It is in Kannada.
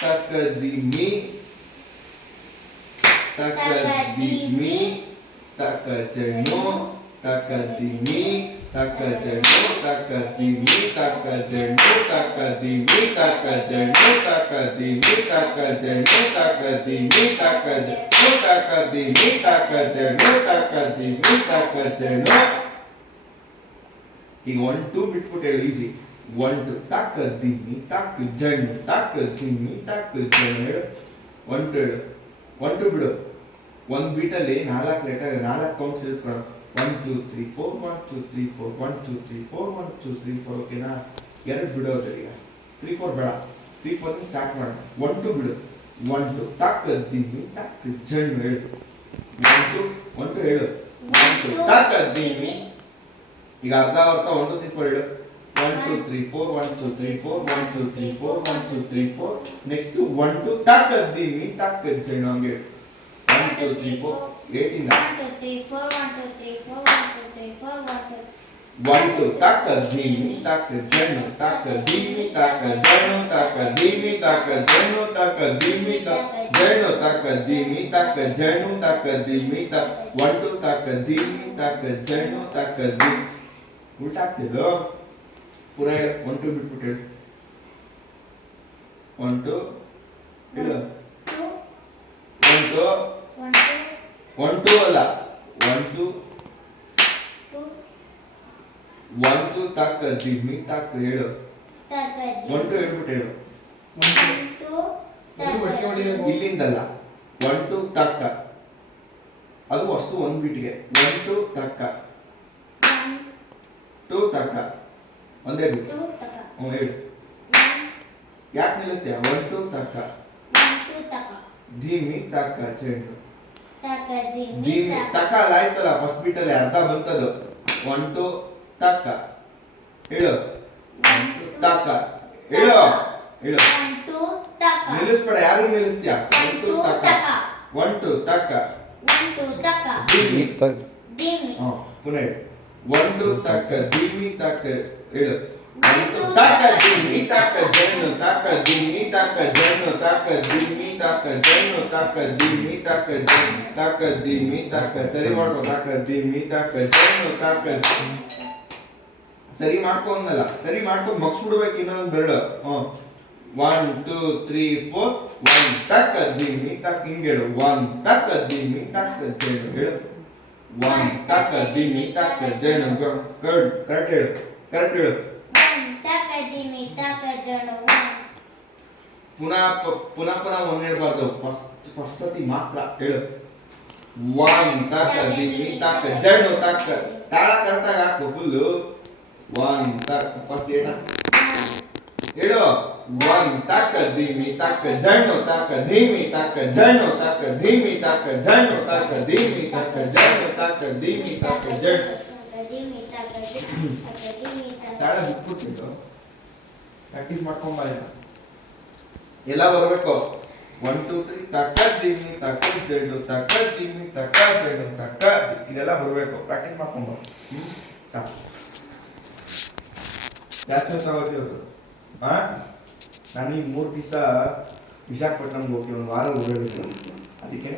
ತಕದಿಮಿ ತಕದಿಮಿ ತಕಜನು ತಕದಿಮಿ ತಕಜನು ತಕದಿಮಿ ತಕಜನು ತಕದಿಮಿ ತಕಜನು ತಕದಿಮಿ ತಕಜನು ತಕದಿಮಿ ತಕಜನು ತಕದಿಮಿ ತಕಜನು ತಕದಿಮಿ ತಕಜನು ಈಗ ಒನ್ ಟು ಬಿಟ್ಬಿಟ್ಟು ಹೇಳು ಈಸಿ ಒನ್ ಟು ತಕ್ಕ ದಿಮ್ಮಿ ತಕ್ಕ ಜಣ್ಣು ತಕ್ಕ ದಿಮ್ಮಿ ತಕ್ಕ ಜಣ್ಣು ಹೇಳು ಒನ್ ಟು ಹೇಳು ಒನ್ ಟು ಬಿಡು ಒಂದ್ ಬೀಟಲ್ಲಿ ನಾಲ್ಕು ಲೆಟರ್ ನಾಲ್ಕು count ಸೇರಿಸ್ಕೊಳ one two three four one two three four one two three four one two three four ಓಕೆನಾ ಎರಡು ಬಿಡೋದು ಈಗ ತ್ರೀ ಫೋರ್ ಬೇಡ ತ್ರೀ ಫೋರ್ ಸ್ಟಾರ್ಟ್ ಮಾಡೋಣ ಒನ್ ಟು ಬಿಡು ಒನ್ ಟು ತಕ್ಕ ದಿಮ್ಮಿ ತಕ್ಕ ಜಣ್ಣು ಹೇಳು ಒನ್ ಟು ಒನ್ ಟು ಹೇಳು ಒನ್ ಟು ತಕ್ಕ ದಿಮ್ಮಿ ಈಗ ಅರ್ಧ ಅರ್ಧ ಒನ್ ಟು ತ್ರೀ ಫೋರ್ ಹೇಳು 2 3 4 1 2 3 4 1 2 3 4 1 2 3 4 ನೆಕ್ಸ್ಟ್ 1 2 ಟಾಕ್ ಅದ್ದೀನಿ ಟಾಕ್ ಅಜ್ಜಣ್ಣ ಹಂಗೆ 1 2 3 4 ಏಟಿಂದ 1 2 3 4 1 2 3 4 1 2 3 4 1 2 1 2 ಟಾಕ್ ಅದ್ದೀನಿ ಟಾಕ್ ಅಜ್ಜಣ್ಣ ಟಾಕ್ ಅದ್ದೀನಿ ಟಾಕ್ ಅಜ್ಜಣ್ಣ ಟಾಕ್ ಅದ್ದೀನಿ ಟಾಕ್ ಅಜ್ಜಣ್ಣ ಟಾಕ್ ಅದ್ದೀನಿ ಟಾಕ್ ಜೈನು ತಾಕ ದೀಮಿ ತಾಕ ಜೈನು ತಾಕ ದೀಮಿ ತಾ ಒಟ್ಟು ತಾಕ ದೀಮಿ ತಾಕ ಜೈನು ತಾಕ ದೀಮಿ ಉಲ್ಟಾಗ್ತಿದ್ಲು ಪುರ ಒನ್ ಟು ಬಿಟ್ಬಿಟ್ಟು ಹೇಳು. ಒನ್ ಟು ಇಲ್ಲ ಒನ್ ಟು ಒನ್ ಟು ಅಲ್ಲ. ಒನ್ ಟು ಒನ್ ಟು ತಾಕ ದಿಮ್ಮಿ ತಾಕ ಹೇಳು. ಒನ್ ಟು ಹೇಳ್ಬಿಟ್ಟು ಹೇಳು. ಇಲ್ಲಿಂದಲ್ಲ. ಒನ್ ಟು ತಕ್ಕ. ಅದು ವಸ್ತು ಒಂದ್ ಬಿಟ್ಟಿಗೆ ಒನ್ ಟು ತಕ್ಕ ಟು ತಕ್ಕ. ಒಂದೇ ಬಿಟ್ಟು. ಹ್ಞೂ ಹೇಳು. ಯಾಕೆ ನಿಲ್ಲಿಸ್ತೀಯ? ಒನ್ ಟು ತಕ್ಕ. ಧೀಮಿ ತಕ್ಕ ಚೆಂಡು. ಧೀಮಿ. ತಕ್ಕ ಅಲ್ಲ ಆಯ್ತಲ್ಲ ಫಸ್ಟ್ ಬಿಟ್ಟಲ್ಲಿ ಅರ್ಧ ಬಂತದು. ಒನ್ ಟು ತಕ್ಕ ಹೇಳು. ತಕ್ಕ ಹೇಳು. ಹೇಳು. ನಿಲ್ಲಿಸ್ಬೇಡ ಯಾರು ನಿಲ್ಲಿಸ್ತೀಯ? ಒನ್ ಟು ತಕ್ಕ. ಒನ್ ಟು ತಕ್ಕ. ಧೀಮಿ. ಹಾ ಪುನಃ ಹೇಳು. ಟು ತಕ್ಕ ದಿಮ್ಮಿ ತಕ್ಕ ಹೇಳು. ತಕ್ಕ ದಿಮ್ಮಿ ತಕ್ಕ ಜನ್ನು ತಕ್ಕ ದಿಮ್ಮಿ ತಕ್ಕ ಜನ್ನು ತಕ್ಕ ದಿಮ್ಮಿ ತಕ್ಕ ಜನ್ನು ತಕ್ಕ ದಿಮ್ಮಿ ತಕ್ಕ ಜನ್ನು ತಕ್ಕ ದಿಮ್ಮಿ ತಕ್ಕ ಸರಿ ಮಾಡ್ಕೋ ತಕ್ಕ ದಿಮ್ಮಿ ತಕ್ಕ ಜನ್ನು ತಕ್ಕ. ಸರಿ ಮಾಡ್ಕೊ ಅಂದಲ್ಲ ಸರಿ ಮಾಡ್ಕೊ ಮಗ್ಸ್ಬಿಡ್ಬೇಕು ಇನ್ನೊಂದು ಬೆರಳು. ಹ್ಮ್. One two three four one ತಕ್ಕ ದಿಮ್ಮಿ ತಕ್ಕ ಹೇಳು. ಒನ್ ತಕ್ಕ ದಿಮ್ಮಿ ತಕ್ಕ ಜನ್ನು ಹೇಳು. One taka dimi taka jana curd curd curd. One taka dimi taka jana one. ಪುನಃ ಪುನಃ ಪುನಃ ಒಂದಿರಬಾರ್ದು ಫಸ್ಟ್ ಫಸ್ಟ್ ಸತಿ ಮಾತ್ರ ಹೇಳು ವಾನ್ ತಾಕ ದಿಮ್ಮಿ ತಾಕ ಜಣ್ಣು ತಾಕ ತಾಳ ಕರೆಕ್ಟಾಗಿ ಹಾಕು ಫುಲ್ಲು ವಾನ್ ತಾಕ ಫಸ್ಟ್ ಏಟ ಹೇಳು 1 tak dhimi tak jano tak dhimi tak jano tak dhimi tak jano tak dhimi tak jano tak dhimi tak jano ತಾಳ ಬಿಟ್ಬಿಟ್ಟಿದ್ದು ಪ್ರಾಕ್ಟೀಸ್ ಮಾಡ್ಕೊಂಡ್ ಬರೋಣ ಎಲ್ಲ ಬರಬೇಕು ಒನ್ ಟೂ ತ್ರೀ ತಕ್ಕ ದಿಮ್ಮಿ ತಕ್ಕ ಜೆಂಡು ತಕ್ಕ ದಿಮ್ಮಿ ತಕ್ಕ ಜೆಂಡು ತಕ್ಕ ಇದೆಲ್ಲ ಬರಬೇಕು ಪ್ರಾಕ್ಟೀಸ್ ಮಾಡ್ಕೊಂಡ್ ಬರೋಣ ಜಾಸ್ತಿ ಹೊತ್ತು ಹಾ ನಾನು ಈ ಮೂರು ದಿವಸ ವಿಶಾಖಪಟ್ಟಣಂಗೆ ಹೋಗ್ತೀನಿ ಒಂದು ವಾರ ಹೋಗಬೇಕು ಅದಕ್ಕೆ